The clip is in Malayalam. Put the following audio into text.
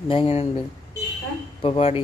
ഇതെങ്ങനെയുണ്ട് ഇപ്പോൾ പാടി